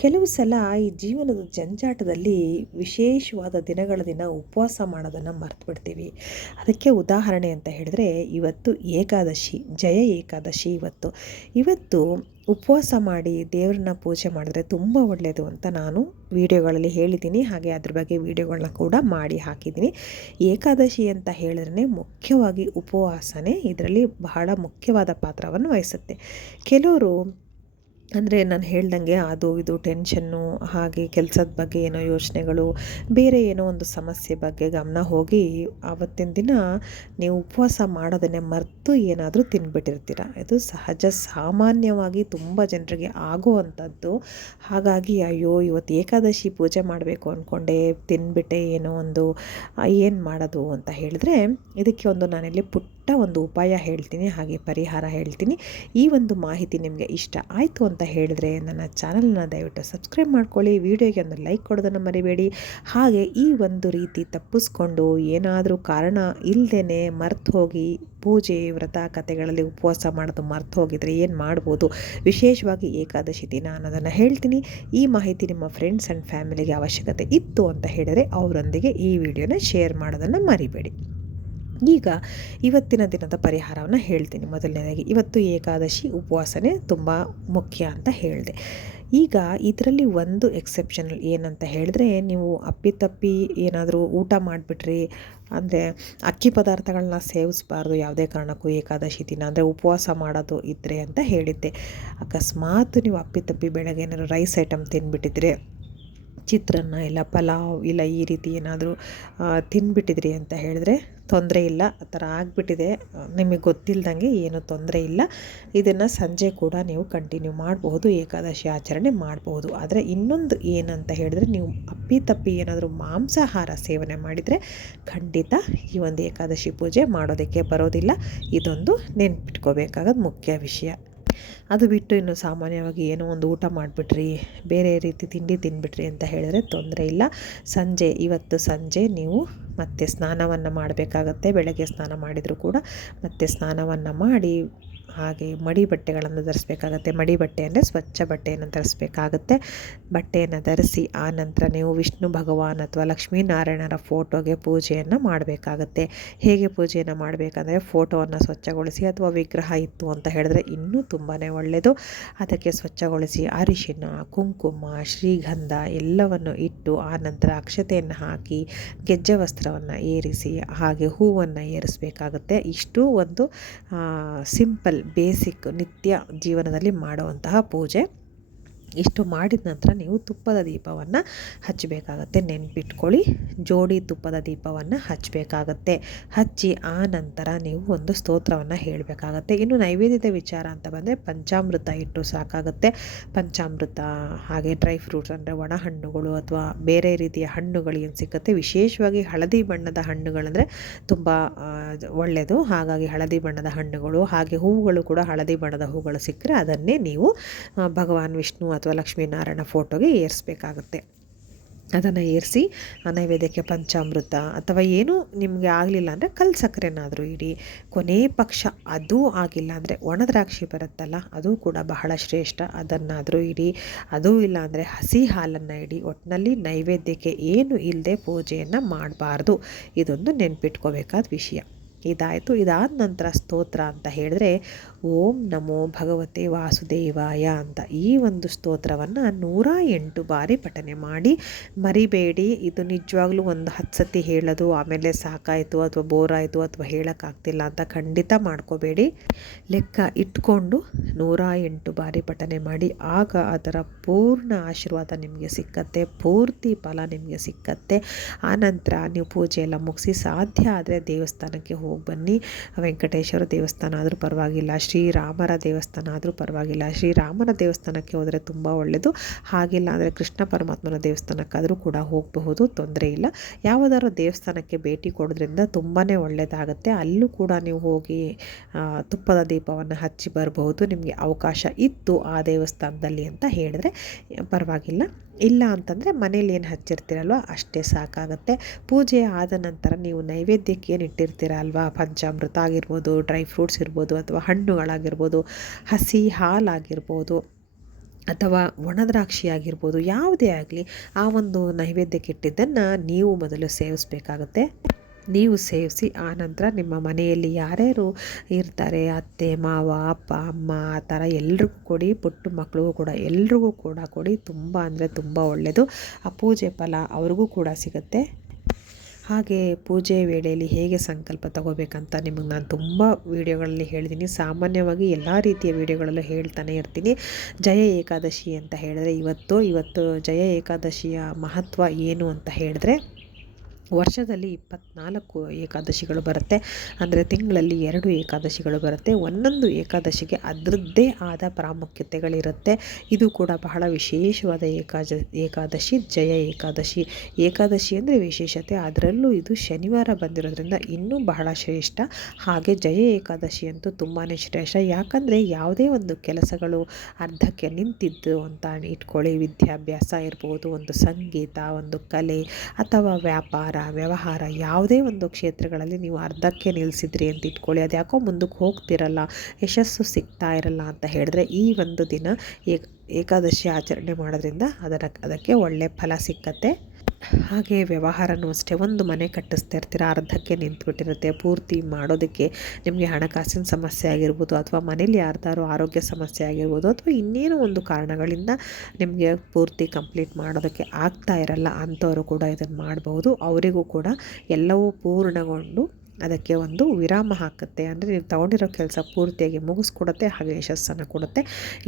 ಕೆಲವು ಸಲ ಈ ಜೀವನದ ಜಂಜಾಟದಲ್ಲಿ ವಿಶೇಷವಾದ ದಿನಗಳ ದಿನ ಉಪವಾಸ ಮಾಡೋದನ್ನು ಮರ್ತು ಬಿಡ್ತೀವಿ ಅದಕ್ಕೆ ಉದಾಹರಣೆ ಅಂತ ಹೇಳಿದ್ರೆ, ಇವತ್ತು ಏಕಾದಶಿ, ಜಯ ಏಕಾದಶಿ ಇವತ್ತು. ಇವತ್ತು ಉಪವಾಸ ಮಾಡಿ ದೇವರನ್ನ ಪೂಜೆ ಮಾಡಿದ್ರೆ ತುಂಬ ಒಳ್ಳೆಯದು ಅಂತ ನಾನು ವಿಡಿಯೋಗಳಲ್ಲಿ ಹೇಳಿದ್ದೀನಿ. ಹಾಗೆ ಅದ್ರ ಬಗ್ಗೆ ವಿಡಿಯೋಗಳನ್ನ ಕೂಡ ಮಾಡಿ ಹಾಕಿದ್ದೀನಿ. ಏಕಾದಶಿ ಅಂತ ಹೇಳಿದ್ರೆ ಮುಖ್ಯವಾಗಿ ಉಪವಾಸನೇ ಇದರಲ್ಲಿ ಬಹಳ ಮುಖ್ಯವಾದ ಪಾತ್ರವನ್ನು ವಹಿಸುತ್ತೆ. ಕೆಲವರು ಅಂದರೆ ನಾನು ಹೇಳ್ದಂಗೆ ಅದು, ಇದು ಟೆನ್ಷನ್ನು ಹಾಗೆ ಕೆಲಸದ ಬಗ್ಗೆ ಏನೋ ಯೋಚನೆಗಳು, ಬೇರೆ ಏನೋ ಒಂದು ಸಮಸ್ಯೆ ಬಗ್ಗೆ ಗಮನ ಹೋಗಿ ಆವತ್ತಿನ ದಿನ ನೀವು ಉಪವಾಸ ಮಾಡೋದನ್ನೇ ಮರೆತು ಏನಾದರೂ ತಿನ್ಬಿಟ್ಟಿರ್ತೀರ. ಇದು ಸಹಜ, ಸಾಮಾನ್ಯವಾಗಿ ತುಂಬ ಜನರಿಗೆ ಆಗುವಂಥದ್ದು. ಹಾಗಾಗಿ ಅಯ್ಯೋ, ಇವತ್ತು ಏಕಾದಶಿ ಪೂಜೆ ಮಾಡಬೇಕು ಅಂದ್ಕೊಂಡೆ ತಿನ್ಬಿಟ್ಟೆ ಏನೋ ಒಂದು ಏನು ಮಾಡೋದು ಅಂತ ಹೇಳಿದ್ರೆ, ಇದಕ್ಕೆ ಒಂದು ನಾನಿಲ್ಲಿ ಪುಟ್ಟ ಒಂದು ಉಪಾಯ ಹೇಳ್ತೀನಿ, ಹಾಗೆ ಪರಿಹಾರ ಹೇಳ್ತೀನಿ. ಈ ಒಂದು ಮಾಹಿತಿ ನಿಮಗೆ ಇಷ್ಟ ಆಯಿತು ಅಂತ ಹೇಳಿದ್ರೆ ನನ್ನ ಚಾನಲ್ನ ದಯವಿಟ್ಟು ಸಬ್ಸ್ಕ್ರೈಬ್ ಮಾಡ್ಕೊಳ್ಳಿ, ವಿಡಿಯೋಗೆ ಒಂದು ಲೈಕ್ ಕೊಡೋದನ್ನು ಮರಿಬೇಡಿ. ಹಾಗೆ ಈ ಒಂದು ರೀತಿ ತಪ್ಪಿಸ್ಕೊಂಡು ಏನಾದರೂ ಕಾರಣ ಇಲ್ಲದೇ ಮರ್ತು ಹೋಗಿ ಪೂಜೆ, ವ್ರತ, ಕಥೆಗಳಲ್ಲಿ ಉಪವಾಸ ಮಾಡೋದು ಮರ್ತು ಹೋಗಿದರೆ ಏನು ಮಾಡ್ಬೋದು? ವಿಶೇಷವಾಗಿ ಏಕಾದಶಿ ದಿನ ಅನ್ನೋದನ್ನು ಹೇಳ್ತೀನಿ. ಈ ಮಾಹಿತಿ ನಿಮ್ಮ ಫ್ರೆಂಡ್ಸ್ ಆ್ಯಂಡ್ ಫ್ಯಾಮಿಲಿಗೆ ಅವಶ್ಯಕತೆ ಇತ್ತು ಅಂತ ಹೇಳಿದರೆ ಅವರೊಂದಿಗೆ ಈ ವಿಡಿಯೋನ ಶೇರ್ ಮಾಡೋದನ್ನು ಮರಿಬೇಡಿ. ಈಗ ಇವತ್ತಿನ ದಿನದ ಪರಿಹಾರವನ್ನು ಹೇಳ್ತೀನಿ ಮೊದಲನೇದಾಗಿ. ಇವತ್ತು ಏಕಾದಶಿ ಉಪವಾಸನೆ ತುಂಬ ಮುಖ್ಯ ಅಂತ ಹೇಳಿದೆ. ಈಗ ಇದರಲ್ಲಿ ಒಂದು ಎಕ್ಸೆಪ್ಷನಲ್ ಏನಂತ ಹೇಳಿದ್ರೆ ನೀವು ಅಪ್ಪಿತಪ್ಪಿ ಏನಾದರೂ ಊಟ ಮಾಡಿಬಿಟ್ರಿ, ಅಂದರೆ ಅಕ್ಕಿ ಪದಾರ್ಥಗಳನ್ನ ಸೇವಿಸಬಾರ್ದು ಯಾವುದೇ ಕಾರಣಕ್ಕೂ ಏಕಾದಶಿ ದಿನ, ಅಂದರೆ ಉಪವಾಸ ಮಾಡೋದು ಇದ್ದರೆ ಅಂತ ಹೇಳಿದ್ದೆ. ಅಕಸ್ಮಾತ್ ನೀವು ಅಪ್ಪಿತಪ್ಪಿ ಬೆಳಗ್ಗೆ ಏನಾದರೂ ರೈಸ್ ಐಟಮ್ ತಿಂದುಬಿಟ್ಟಿದ್ರೆ ಚಿತ್ರಾನ್ನ ಇಲ್ಲ ಪಲಾವ್ ಇಲ್ಲ ಈ ರೀತಿ ಏನಾದರೂ ತಿಂದುಬಿಟ್ಟಿದ್ರಿ ಅಂತ ಹೇಳಿದ್ರೆ ತೊಂದರೆ ಇಲ್ಲ, ಆ ಥರ ಆಗಿಬಿಟ್ಟಿದೆ. ನಿಮಗೆ ಗೊತ್ತಿಲ್ಲದಂಗೆ ಏನೂ ತೊಂದರೆ ಇಲ್ಲ. ಇದನ್ನು ಸಂಜೆ ಕೂಡ ನೀವು ಕಂಟಿನ್ಯೂ ಮಾಡಬಹುದು ಏಕಾದಶಿ ಆಚರಣೆ ಮಾಡಬಹುದು ಆದರೆ ಇನ್ನೊಂದು ಏನಂತ ಹೇಳಿದ್ರೆ, ನೀವು ಅಪ್ಪಿ ತಪ್ಪಿ ಏನಾದರೂ ಮಾಂಸಾಹಾರ ಸೇವನೆ ಮಾಡಿದರೆ ಖಂಡಿತ ಈ ಒಂದು ಏಕಾದಶಿ ಪೂಜೆ ಮಾಡೋದಕ್ಕೆ ಬರೋದಿಲ್ಲ. ಇದೊಂದು ನೆನ್ಪಿಟ್ಕೋಬೇಕಾಗೋದು ಮುಖ್ಯ ವಿಷಯ. ಅದು ಬಿಟ್ಟು ಇನ್ನು ಸಾಮಾನ್ಯವಾಗಿ ಏನೋ ಒಂದು ಊಟ ಮಾಡಿಬಿಟ್ರಿ, ಬೇರೆ ರೀತಿ ತಿಂಡಿ ತಿನ್ಬಿಟ್ರಿ ಅಂತ ಹೇಳಿದ್ರೆ ತೊಂದರೆ ಇಲ್ಲ. ಸಂಜೆ, ಇವತ್ತು ಸಂಜೆ ನೀವು ಮತ್ತೆ ಸ್ನಾನವನ್ನು ಮಾಡಬೇಕಾಗತ್ತೆ. ಬೆಳಗ್ಗೆ ಸ್ನಾನ ಮಾಡಿದರೂ ಕೂಡ ಮತ್ತೆ ಸ್ನಾನವನ್ನು ಮಾಡಿ ಹಾಗೆ ಮಡಿ ಬಟ್ಟೆಗಳನ್ನು ಧರಿಸಬೇಕಾಗತ್ತೆ. ಮಡಿ ಬಟ್ಟೆ ಅಂದರೆ ಸ್ವಚ್ಛ ಬಟ್ಟೆಯನ್ನು ಧರಿಸಬೇಕಾಗತ್ತೆ. ಬಟ್ಟೆಯನ್ನು ಧರಿಸಿ ಆ ನಂತರ ನೀವು ವಿಷ್ಣು ಭಗವಾನ್ ಅಥವಾ ಲಕ್ಷ್ಮೀನಾರಾಯಣರ ಫೋಟೋಗೆ ಪೂಜೆಯನ್ನು ಮಾಡಬೇಕಾಗತ್ತೆ. ಹೇಗೆ ಪೂಜೆಯನ್ನು ಮಾಡಬೇಕಂದ್ರೆ ಫೋಟೋವನ್ನು ಸ್ವಚ್ಛಗೊಳಿಸಿ ಅಥವಾ ವಿಗ್ರಹ ಇತ್ತು ಅಂತ ಹೇಳಿದ್ರೆ ಇನ್ನೂ ತುಂಬಾ ಒಳ್ಳೆಯದು. ಅದಕ್ಕೆ ಸ್ವಚ್ಛಗೊಳಿಸಿ ಅರಿಶಿನ, ಕುಂಕುಮ, ಶ್ರೀಗಂಧ ಎಲ್ಲವನ್ನು ಇಟ್ಟು ಆ ನಂತರ ಅಕ್ಷತೆಯನ್ನು ಹಾಕಿ ಗೆಜ್ಜೆ ವಸ್ತ್ರವನ್ನು ಏರಿಸಿ ಹಾಗೆ ಹೂವನ್ನು ಏರಿಸಬೇಕಾಗುತ್ತೆ. ಇಷ್ಟು ಒಂದು ಸಿಂಪಲ್ ಬೇಸಿಕ್ ನಿತ್ಯ ಜೀವನದಲ್ಲಿ ಮಾಡುವಂತಹ ಪೂಜೆ. ಇಷ್ಟು ಮಾಡಿದ ನಂತರ ನೀವು ತುಪ್ಪದ ದೀಪವನ್ನು ಹಚ್ಚಬೇಕಾಗತ್ತೆ. ನೆನ್ಪಿಟ್ಕೊಳ್ಳಿ, ಜೋಡಿ ತುಪ್ಪದ ದೀಪವನ್ನು ಹಚ್ಚಬೇಕಾಗತ್ತೆ. ಹಚ್ಚಿ ಆ ನಂತರ ನೀವು ಒಂದು ಸ್ತೋತ್ರವನ್ನು ಹೇಳಬೇಕಾಗತ್ತೆ. ಇನ್ನು ನೈವೇದ್ಯದ ವಿಚಾರ ಅಂತ ಬಂದರೆ ಪಂಚಾಮೃತ ಇಟ್ಟು ಸಾಕಾಗುತ್ತೆ. ಪಂಚಾಮೃತ, ಹಾಗೆ ಡ್ರೈ ಫ್ರೂಟ್ಸ್ ಅಂದರೆ ಒಣ ಹಣ್ಣುಗಳು ಅಥವಾ ಬೇರೆ ರೀತಿಯ ಹಣ್ಣುಗಳು ಏನು ಸಿಗುತ್ತೆ ವಿಶೇಷವಾಗಿ ಹಳದಿ ಬಣ್ಣದ ಹಣ್ಣುಗಳಂದರೆ ತುಂಬ ಒಳ್ಳೆಯದು. ಹಾಗಾಗಿ ಹಳದಿ ಬಣ್ಣದ ಹಣ್ಣುಗಳು, ಹಾಗೆ ಹೂವುಗಳು ಕೂಡ ಹಳದಿ ಬಣ್ಣದ ಹೂಗಳು ಸಿಕ್ಕರೆ ಅದನ್ನೇ ನೀವು ಭಗವಾನ್ ವಿಷ್ಣು ಅಥವಾ ಲಕ್ಷ್ಮೀನಾರಾಯಣ ಫೋಟೋಗೆ ಏರಿಸ್ಬೇಕಾಗುತ್ತೆ. ಅದನ್ನು ಏರಿಸಿ ನೈವೇದ್ಯಕ್ಕೆ ಪಂಚಾಮೃತ ಅಥವಾ ಏನೂ ನಿಮಗೆ ಆಗಲಿಲ್ಲ ಅಂದರೆ ಕಲ್ ಸಕ್ಕರೆನಾದರೂ ಇಡಿ. ಕೊನೆ ಪಕ್ಷ ಅದೂ ಆಗಿಲ್ಲ ಅಂದರೆ ಒಣದ್ರಾಕ್ಷಿ ಬರುತ್ತಲ್ಲ, ಅದು ಕೂಡ ಬಹಳ ಶ್ರೇಷ್ಠ, ಅದನ್ನಾದರೂ ಇಡಿ. ಅದೂ ಇಲ್ಲ ಅಂದರೆ ಹಸಿ ಹಾಲನ್ನು ಇಡಿ. ಒಟ್ಟಿನಲ್ಲಿ ನೈವೇದ್ಯಕ್ಕೆ ಏನು ಇಲ್ಲದೆ ಪೂಜೆಯನ್ನು ಮಾಡಬಾರ್ದು. ಇದೊಂದು ನೆನ್ಪಿಟ್ಕೋಬೇಕಾದ ವಿಷಯ. ಇದಾಯಿತು. ಇದಾದ ನಂತರ ಸ್ತೋತ್ರ ಅಂತ ಹೇಳಿದ್ರೆ, ಓಂ ನಮೋ ಭಗವತೆ ವಾಸುದೇವಾಯ ಅಂತ ಈ ಒಂದು ಸ್ತೋತ್ರವನ್ನು ನೂರ ಎಂಟು ಬಾರಿ ಪಠನೆ ಮಾಡಿ, ಮರಿಬೇಡಿ, ಇದು ನಿಜವಾಗ್ಲೂ ಒಂದು ಹತ್ತು ಸತಿ ಹೇಳೋದು, ಆಮೇಲೆ ಸಾಕಾಯಿತು ಅಥವಾ ಬೋರ್ ಆಯಿತು ಅಥವಾ ಹೇಳೋಕ್ಕಾಗ್ತಿಲ್ಲ ಅಂತ ಖಂಡಿತ ಮಾಡ್ಕೋಬೇಡಿ. ಲೆಕ್ಕ ಇಟ್ಕೊಂಡು ನೂರ ಎಂಟು ಬಾರಿ ಪಠನೆ ಮಾಡಿ, ಆಗ ಅದರ ಪೂರ್ಣ ಆಶೀರ್ವಾದ ನಿಮಗೆ ಸಿಕ್ಕತ್ತೆ, ಪೂರ್ತಿ ಫಲ ನಿಮಗೆ ಸಿಕ್ಕತ್ತೆ. ಆನಂತರ ನೀವು ಪೂಜೆ ಎಲ್ಲ ಮುಗಿಸಿ, ಸಾಧ್ಯ ಆದರೆ ದೇವಸ್ಥಾನಕ್ಕೆ ಹೋಗಿ ಬನ್ನಿ. ವೆಂಕಟೇಶ್ವರ ದೇವಸ್ಥಾನ ಆದರೂ ಪರವಾಗಿಲ್ಲ. ಶ್ರೀರಾಮರ ದೇವಸ್ಥಾನ ಆದರೂ ಪರವಾಗಿಲ್ಲ. ಶ್ರೀರಾಮನ ದೇವಸ್ಥಾನಕ್ಕೆ ಹೋದರೆ ತುಂಬ ಒಳ್ಳೆಯದು ಹಾಗಿಲ್ಲ ಅಂದರೆ ಕೃಷ್ಣ ಪರಮಾತ್ಮನ ದೇವಸ್ಥಾನಕ್ಕಾದರೂ ಕೂಡ ಹೋಗಬಹುದು. ತೊಂದರೆ ಇಲ್ಲ. ಯಾವುದಾದ್ರೂ ದೇವಸ್ಥಾನಕ್ಕೆ ಭೇಟಿ ಕೊಡೋದ್ರಿಂದ ತುಂಬಾ ಒಳ್ಳೆಯದಾಗುತ್ತೆ ಅಲ್ಲೂ ಕೂಡ ನೀವು ಹೋಗಿ ತುಪ್ಪದ ದೀಪವನ್ನು ಹಚ್ಚಿ ಬರಬಹುದು. ನಿಮಗೆ ಅವಕಾಶ ಇತ್ತು ಆ ದೇವಸ್ಥಾನದಲ್ಲಿ ಅಂತ ಹೇಳಿದ್ರೆ ಪರವಾಗಿಲ್ಲ. ಇಲ್ಲ ಅಂತಂದರೆ ಮನೇಲಿ ಏನು ಹಚ್ಚಿರ್ತೀರಲ್ವ? ಅಷ್ಟೇ ಸಾಕಾಗುತ್ತೆ. ಪೂಜೆ ಆದ ನಂತರ ನೀವು ನೈವೇದ್ಯಕ್ಕೆ ಏನು ಇಟ್ಟಿರ್ತೀರ ಅಲ್ವಾ? ಪಂಚಾಮೃತ ಆಗಿರ್ಬೋದು, ಡ್ರೈ ಫ್ರೂಟ್ಸ್ ಇರ್ಬೋದು, ಅಥವಾ ಹಣ್ಣುಗಳಾಗಿರ್ಬೋದು, ಹಸಿ ಹಾಲಾಗಿರ್ಬೋದು, ಅಥವಾ ಒಣದ್ರಾಕ್ಷಿ ಆಗಿರ್ಬೋದು, ಯಾವುದೇ ಆಗಲಿ ಆ ಒಂದು ನೈವೇದ್ಯಕ್ಕೆ ಇಟ್ಟಿದ್ದನ್ನು ನೀವು ಮೊದಲು ಸೇವಿಸಬೇಕಾಗತ್ತೆ. ನೀವು ಸೇವಿಸಿ ಆನಂತರ ನಿಮ್ಮ ಮನೆಯಲ್ಲಿ ಯಾರ್ಯಾರು ಇರ್ತಾರೆ, ಅತ್ತೆ, ಮಾವ, ಅಪ್ಪ, ಅಮ್ಮ, ಆ ಥರ ಎಲ್ರಿಗೂ ಕೊಡಿ, ಪುಟ್ಟ ಮಕ್ಕಳಿಗೂ ಕೂಡ ಎಲ್ರಿಗೂ ಕೂಡ ಕೊಡಿ. ತುಂಬ ಅಂದರೆ ತುಂಬ ಒಳ್ಳೆಯದು. ಆ ಪೂಜೆ ಫಲ ಅವ್ರಿಗೂ ಕೂಡ ಸಿಗುತ್ತೆ. ಹಾಗೆ ಪೂಜೆ ವೇಳೆಯಲ್ಲಿ ಹೇಗೆ ಸಂಕಲ್ಪ ತಗೋಬೇಕಂತ ನಿಮಗೆ ನಾನು ತುಂಬ ವೀಡಿಯೋಗಳಲ್ಲಿ ಹೇಳಿದ್ದೀನಿ. ಸಾಮಾನ್ಯವಾಗಿ ಎಲ್ಲ ರೀತಿಯ ವೀಡಿಯೋಗಳಲ್ಲೂ ಹೇಳ್ತಾನೆ ಇರ್ತೀನಿ. ಜಯ ಏಕಾದಶಿ ಅಂತ ಹೇಳಿದ್ರೆ ಇವತ್ತು ಇವತ್ತು ಜಯ ಏಕಾದಶಿಯ ಮಹತ್ವ ಏನು ಅಂತ ಹೇಳಿದ್ರೆ ವರ್ಷದಲ್ಲಿ ಇಪ್ಪತ್ನಾಲ್ಕು ಏಕಾದಶಿಗಳು ಬರುತ್ತೆ. ಅಂದರೆ ತಿಂಗಳಲ್ಲಿ ಎರಡು ಏಕಾದಶಿಗಳು ಬರುತ್ತೆ. ಒಂದೊಂದು ಏಕಾದಶಿಗೆ ಅದರದ್ದೇ ಆದ ಪ್ರಾಮುಖ್ಯತೆಗಳಿರುತ್ತೆ. ಇದು ಕೂಡ ಬಹಳ ವಿಶೇಷವಾದ ಏಕಾಜ, ಏಕಾದಶಿ, ಜಯ ಏಕಾದಶಿ. ಏಕಾದಶಿ ಅಂದರೆ ವಿಶೇಷತೆ. ಅದರಲ್ಲೂ ಇದು ಶನಿವಾರ ಬಂದಿರೋದ್ರಿಂದ ಇನ್ನೂ ಬಹಳ ಶ್ರೇಷ್ಠ. ಹಾಗೆ ಜಯ ಏಕಾದಶಿ ಅಂತೂ ತುಂಬಾ ಶ್ರೇಷ್ಠ. ಯಾಕಂದರೆ ಯಾವುದೇ ಒಂದು ಕೆಲಸಗಳು ಅರ್ಧಕ್ಕೆ ನಿಂತಿದ್ದು ಅಂತ ಇಟ್ಕೊಳ್ಳಿ. ವಿದ್ಯಾಭ್ಯಾಸ ಇರ್ಬೋದು, ಒಂದು ಸಂಗೀತ, ಒಂದು ಕಲೆ ಅಥವಾ ವ್ಯಾಪಾರ ವ್ಯವಹಾರ ಯಾವುದೇ ಒಂದು ಕ್ಷೇತ್ರಗಳಲ್ಲಿ ನೀವು ಅರ್ಧಕ್ಕೆ ನಿಲ್ಲಿಸಿದ್ರಿ ಅಂತ ಇಟ್ಕೊಳ್ಳಿ. ಅದು ಯಾಕೋ ಮುಂದಕ್ಕೆ ಹೋಗ್ತಿರಲ್ಲ, ಯಶಸ್ಸು ಸಿಗ್ತಾ ಇರಲ್ಲ ಅಂತ ಹೇಳಿದ್ರೆ ಈ ಒಂದು ದಿನ ಏಕಾದಶಿ ಆಚರಣೆ ಮಾಡೋದ್ರಿಂದ ಅದರ ಅದಕ್ಕೆ ಒಳ್ಳೆಯ ಫಲ ಸಿಕ್ಕತ್ತೆ. ಹಾಗೆ ವ್ಯವಹಾರನೂ ಅಷ್ಟೇ, ಒಂದು ಮನೆ ಕಟ್ಟಿಸ್ತಾ ಇರ್ತೀರ, ಅರ್ಧಕ್ಕೆ ನಿಂತುಬಿಟ್ಟಿರುತ್ತೆ, ಪೂರ್ತಿ ಮಾಡೋದಕ್ಕೆ ನಿಮಗೆ ಹಣಕಾಸಿನ ಸಮಸ್ಯೆ ಆಗಿರ್ಬೋದು ಅಥವಾ ಮನೇಲಿ ಯಾರ್ದಾರು ಆರೋಗ್ಯ ಸಮಸ್ಯೆ ಆಗಿರ್ಬೋದು ಅಥವಾ ಇನ್ನೇನೋ ಒಂದು ಕಾರಣಗಳಿಂದ ನಿಮಗೆ ಪೂರ್ತಿ ಕಂಪ್ಲೀಟ್ ಮಾಡೋದಕ್ಕೆ ಆಗ್ತಾ ಇರಲ್ಲ ಅಂಥವರು ಕೂಡ ಇದನ್ನು ಮಾಡ್ಬೋದು. ಅವರಿಗೂ ಕೂಡ ಎಲ್ಲವೂ ಪೂರ್ಣಗೊಂಡು ಅದಕ್ಕೆ ಒಂದು ವಿರಾಮ ಹಾಕುತ್ತೆ. ಅಂದರೆ ನೀವು ತಗೊಂಡಿರೋ ಕೆಲಸ ಪೂರ್ತಿಯಾಗಿ ಮುಗಿಸ್ಕೊಡುತ್ತೆ, ಹಾಗೆ ಯಶಸ್ಸನ್ನು ಕೊಡುತ್ತೆ.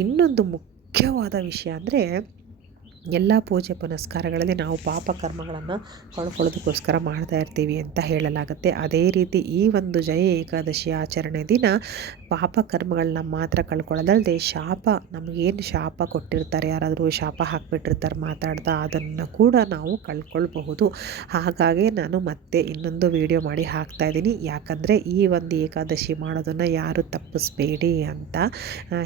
ಇನ್ನೊಂದು ಮುಖ್ಯವಾದ ವಿಷಯ ಅಂದರೆ ಎಲ್ಲ ಪೂಜೆ ಪುನಸ್ಕಾರಗಳಲ್ಲಿ ನಾವು ಪಾಪ ಕರ್ಮಗಳನ್ನು ಕಳ್ಕೊಳ್ಳೋದಕ್ಕೋಸ್ಕರ ಮಾಡ್ತಾ ಇರ್ತೀವಿ ಅಂತ ಹೇಳಲಾಗುತ್ತೆ. ಅದೇ ರೀತಿ ಈ ಒಂದು ಜಯ ಏಕಾದಶಿ ಆಚರಣೆ ದಿನ ಪಾಪ ಕರ್ಮಗಳನ್ನ ಮಾತ್ರ ಕಳ್ಕೊಳ್ಳೋದಲ್ಲದೆ ಶಾಪ, ನಮಗೇನು ಶಾಪ ಕೊಟ್ಟಿರ್ತಾರೆ, ಯಾರಾದರೂ ಶಾಪ ಹಾಕಿಬಿಟ್ಟಿರ್ತಾರೆ ಮಾತಾಡ್ತಾ ಅದನ್ನು ಕೂಡ ನಾವು ಕಳ್ಕೊಳ್ಬಹುದು. ಹಾಗಾಗಿ ನಾನು ಮತ್ತೆ ಇನ್ನೊಂದು ವಿಡಿಯೋ ಮಾಡಿ ಹಾಕ್ತಾ ಇದ್ದೀನಿ. ಯಾಕಂದರೆ ಈ ಒಂದು ಏಕಾದಶಿ ಮಾಡೋದನ್ನು ಯಾರು ತಪ್ಪಿಸ್ಬೇಡಿ ಅಂತ.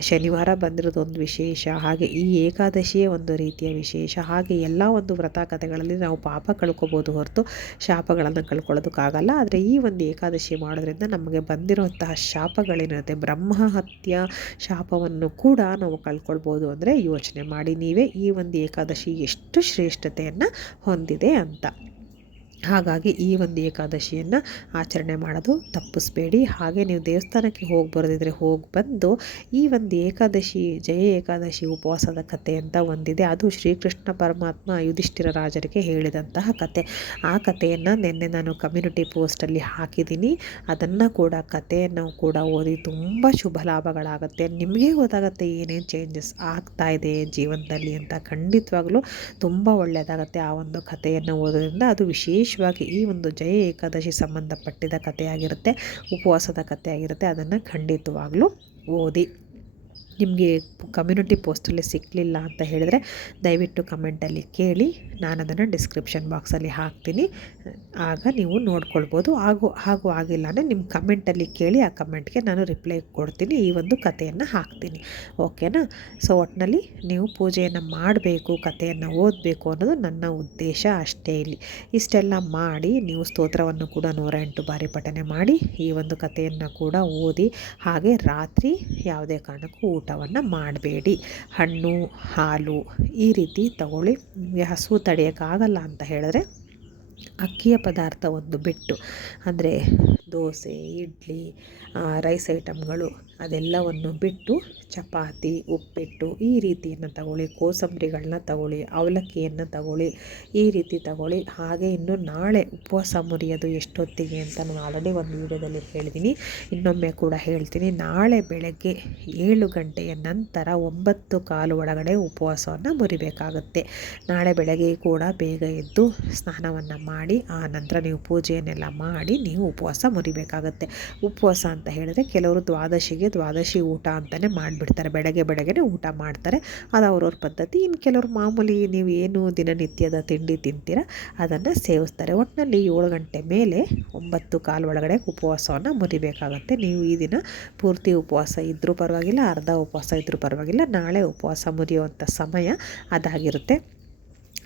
ಶನಿವಾರ ಬಂದಿರೋದು ಒಂದು ವಿಶೇಷ. ಹಾಗೆ ಈ ಏಕಾದಶಿಯೇ ಒಂದು ರೀತಿಯ ವಿಶೇಷ. ಹಾಗೆ ಎಲ್ಲ ಒಂದು ವ್ರತ ಕಥೆಗಳಲ್ಲಿ ನಾವು ಪಾಪ ಕಳ್ಕೊಬೋದು ಹೊರತು ಶಾಪಗಳನ್ನು ಕಳ್ಕೊಳ್ಳೋದಕ್ಕಾಗಲ್ಲ. ಆದರೆ ಈ ಒಂದು ಏಕಾದಶಿ ಮಾಡೋದ್ರಿಂದ ನಮಗೆ ಬಂದಿರುವಂತಹ ಶಾಪಗಳೇನಿರುತ್ತೆ ಬ್ರಹ್ಮಹತ್ಯ ಶಾಪವನ್ನು ಕೂಡ ನಾವು ಕಳ್ಕೊಳ್ಬೋದು ಅಂದರೆ ಯೋಚನೆ ಮಾಡಿ. ನೀವೇ ಈ ಒಂದು ಏಕಾದಶಿ ಎಷ್ಟು ಶ್ರೇಷ್ಠತೆಯನ್ನು ಹೊಂದಿದೆ ಅಂತ. ಹಾಗಾಗಿ ಈ ಒಂದು ಏಕಾದಶಿಯನ್ನು ಆಚರಣೆ ಮಾಡೋದು ತಪ್ಪಿಸ್ಬೇಡಿ. ಹಾಗೆ ನೀವು ದೇವಸ್ಥಾನಕ್ಕೆ ಹೋಗಿ ಬರೋದಿದ್ರೆ ಹೋಗಿ ಬಂದು ಈ ಒಂದು ಏಕಾದಶಿ, ಜಯ ಏಕಾದಶಿ ಉಪವಾಸದ ಕತೆ ಅಂತ ಒಂದಿದೆ. ಅದು ಶ್ರೀಕೃಷ್ಣ ಪರಮಾತ್ಮ ಯುಧಿಷ್ಠಿರ ರಾಜರಿಗೆ ಹೇಳಿದಂತಹ ಕತೆ ಆ ಕಥೆಯನ್ನು ನಿನ್ನೆ ನಾನು ಕಮ್ಯುನಿಟಿ ಪೋಸ್ಟಲ್ಲಿ ಹಾಕಿದ್ದೀನಿ. ಅದನ್ನು ಕೂಡ, ಕಥೆಯನ್ನು ಕೂಡ ಓದಿ ತುಂಬ ಶುಭ ಲಾಭಗಳಾಗುತ್ತೆ. ನಿಮಗೆ ಗೊತ್ತಾಗುತ್ತೆ ಏನೇನು ಚೇಂಜಸ್ ಆಗ್ತಾ ಇದೆ ಜೀವನದಲ್ಲಿ ಅಂತ ಖಂಡಿತವಾಗ್ಲೂ ತುಂಬ ಒಳ್ಳೆಯದಾಗುತ್ತೆ ಆ ಒಂದು ಕಥೆಯನ್ನು ಓದೋದ್ರಿಂದ. ಅದು ವಿಶೇಷ ವಿಶೇಷವಾಗಿ ಈ ಒಂದು ಜಯ ಏಕಾದಶಿ ಸಂಬಂಧಪಟ್ಟಿದ ಕಥೆಯಾಗಿರುತ್ತೆ ಉಪವಾಸದ ಕಥೆಯಾಗಿರುತ್ತೆ ಅದನ್ನು ಖಂಡಿತವಾಗಲೂ ಓದಿ. ನಿಮಗೆ ಕಮ್ಯುನಿಟಿ ಪೋಸ್ಟಲ್ಲಿ ಸಿಕ್ಕಲಿಲ್ಲ ಅಂತ ಹೇಳಿದರೆ ದಯವಿಟ್ಟು ಕಮೆಂಟಲ್ಲಿ ಕೇಳಿ ನಾನು ಅದನ್ನು ಡಿಸ್ಕ್ರಿಪ್ಷನ್ ಬಾಕ್ಸಲ್ಲಿ ಹಾಕ್ತೀನಿ. ಆಗ ನೀವು ನೋಡ್ಕೊಳ್ಬೋದು. ಹಾಗೂ ಹಾಗೂ ಆಗಿಲ್ಲ ಅಂದರೆ ನಿಮ್ಮ ಕಮೆಂಟಲ್ಲಿ ಕೇಳಿ ಆ ಕಮೆಂಟ್ಗೆ ನಾನು ರಿಪ್ಲೈ ಕೊಡ್ತೀನಿ, ಈ ಒಂದು ಕಥೆಯನ್ನು ಹಾಕ್ತೀನಿ. ಓಕೆನಾ ಸೊ ಒಟ್ಟಿನಲ್ಲಿ ನೀವು ಪೂಜೆಯನ್ನು ಮಾಡಬೇಕು, ಕಥೆಯನ್ನು ಓದಬೇಕು ಅನ್ನೋದು ನನ್ನ ಉದ್ದೇಶ ಅಷ್ಟೇ ಇಲ್ಲಿ. ಇಷ್ಟೆಲ್ಲ ಮಾಡಿ, ನೀವು ಸ್ತೋತ್ರವನ್ನು ಕೂಡ ನೂರ ಎಂಟು ಬಾರಿ ಪಠನೆ ಮಾಡಿ, ಈ ಒಂದು ಕಥೆಯನ್ನು ಕೂಡ ಓದಿ, ಹಾಗೆ ರಾತ್ರಿ ಯಾವುದೇ ಕಾರಣಕ್ಕೂ ಊಟವನ್ನು ಮಾಡಬೇಡಿ. ಹಣ್ಣು ಹಾಲು ಈ ರೀತಿ ತಗೊಳ್ಳಿ. ನಿಮಗೆ ಹಸು ತಡೆಯೋಕ್ಕಾಗಲ್ಲ ಅಂತ ಹೇಳಿದ್ರೆ ಅಕ್ಕಿಯ ಪದಾರ್ಥ ಒಂದು ಬಿಟ್ಟು, ಅಂದರೆ ದೋಸೆ, ಇಡ್ಲಿ ರೈಸ್ ಐಟಮ್ಗಳು ಅದೆಲ್ಲವನ್ನು ಬಿಟ್ಟು ಚಪಾತಿ, ಉಪ್ಪಿಟ್ಟು ಈ ರೀತಿಯನ್ನು ತಗೊಳ್ಳಿ ಕೋಸಂಬರಿಗಳನ್ನ ತಗೊಳ್ಳಿ, ಅವಲಕ್ಕಿಯನ್ನು ತಗೊಳ್ಳಿ, ಈ ರೀತಿ ತಗೊಳ್ಳಿ. ಹಾಗೆ ಇನ್ನು ನಾಳೆ ಉಪವಾಸ ಮುರಿಯೋದು ಎಷ್ಟೊತ್ತಿಗೆ ಅಂತ ನಾನು ಆಲ್ರೆಡಿ ಒಂದು ವೀಡಿಯೋದಲ್ಲಿ ಹೇಳಿದ್ದೀನಿ ಇನ್ನೊಮ್ಮೆ ಕೂಡ ಹೇಳ್ತೀನಿ. ನಾಳೆ ಬೆಳಗ್ಗೆ ಏಳು ಗಂಟೆಯ ನಂತರ ಒಂಬತ್ತು ಕಾಲು ಒಳಗಡೆ ಉಪವಾಸವನ್ನು ಮುರಿಬೇಕಾಗುತ್ತೆ. ನಾಳೆ ಬೆಳಗ್ಗೆ ಕೂಡ ಬೇಗ ಎದ್ದು ಸ್ನಾನವನ್ನು ಮಾಡಿ, ಆ ನಂತರ ನೀವು ಪೂಜೆಯನ್ನೆಲ್ಲ ಮಾಡಿ, ನೀವು ಉಪವಾಸ ಮುರಿಬೇಕಾಗತ್ತೆ. ಉಪವಾಸ ಅಂತ ಹೇಳಿದ್ರೆ ಕೆಲವರು ದ್ವಾದಶಿಗೆ ದ್ವಾದಶಿ ಊಟ ಅಂತಲೇ ಮಾಡಿಬಿಡ್ತಾರೆ. ಬೆಳಗ್ಗೆ ಬೆಳಗ್ಗೆ ಊಟ ಮಾಡ್ತಾರೆ. ಅದು ಅವ್ರವ್ರ ಪದ್ಧತಿ. ಇನ್ನು ಕೆಲವರು ಮಾಮೂಲಿ ನೀವು ಏನು ದಿನನಿತ್ಯದ ತಿಂಡಿ ತಿಂತೀರ, ಅದನ್ನು ಸೇವಿಸ್ತಾರೆ. ಒಟ್ಟಿನಲ್ಲಿ ಏಳು ಗಂಟೆ ಮೇಲೆ ಒಂಬತ್ತು ಕಾಲು ಒಳಗಡೆ ಉಪವಾಸವನ್ನು ಮುರಿಬೇಕಾಗತ್ತೆ. ನೀವು ಈ ದಿನ ಪೂರ್ತಿ ಉಪವಾಸ ಇದ್ದರೂ ಪರವಾಗಿಲ್ಲ, ಅರ್ಧ ಉಪವಾಸ ಇದ್ದರೂ ಪರವಾಗಿಲ್ಲ, ನಾಳೆ ಉಪವಾಸ ಮುರಿಯುವಂಥ ಸಮಯ ಅದಾಗಿರುತ್ತೆ.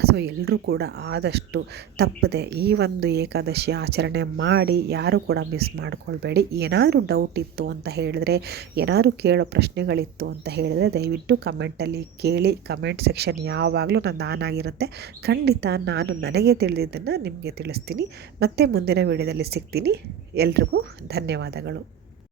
ಸೊ ಎಲ್ಲರೂ ಕೂಡ ಆದಷ್ಟು ತಪ್ಪದೆ ಈ ಒಂದು ಏಕಾದಶಿ ಆಚರಣೆ ಮಾಡಿ ಯಾರೂ ಕೂಡ ಮಿಸ್ ಮಾಡ್ಕೊಳ್ಬೇಡಿ. ಏನಾದರೂ ಡೌಟ್ ಇತ್ತು ಅಂತ ಹೇಳಿದ್ರೆ, ಏನಾದರೂ ಕೇಳೋ ಪ್ರಶ್ನೆಗಳಿತ್ತು ಅಂತ ಹೇಳಿದ್ರೆ ದಯವಿಟ್ಟು ಕಮೆಂಟಲ್ಲಿ ಕೇಳಿ ಕಮೆಂಟ್ ಸೆಕ್ಷನ್ ಯಾವಾಗಲೂ ನಾನು ಆನ್ ಆಗಿರುತ್ತೆ. ಖಂಡಿತ ನಾನು ನನಗೆ ತಿಳಿದಿದ್ದನ್ನು ನಿಮಗೆ ತಿಳಿಸ್ತೀನಿ. ಮತ್ತೆ ಮುಂದಿನ ವಿಡಿಯೋದಲ್ಲಿ ಸಿಗ್ತೀನಿ. ಎಲ್ರಿಗೂ ಧನ್ಯವಾದಗಳು.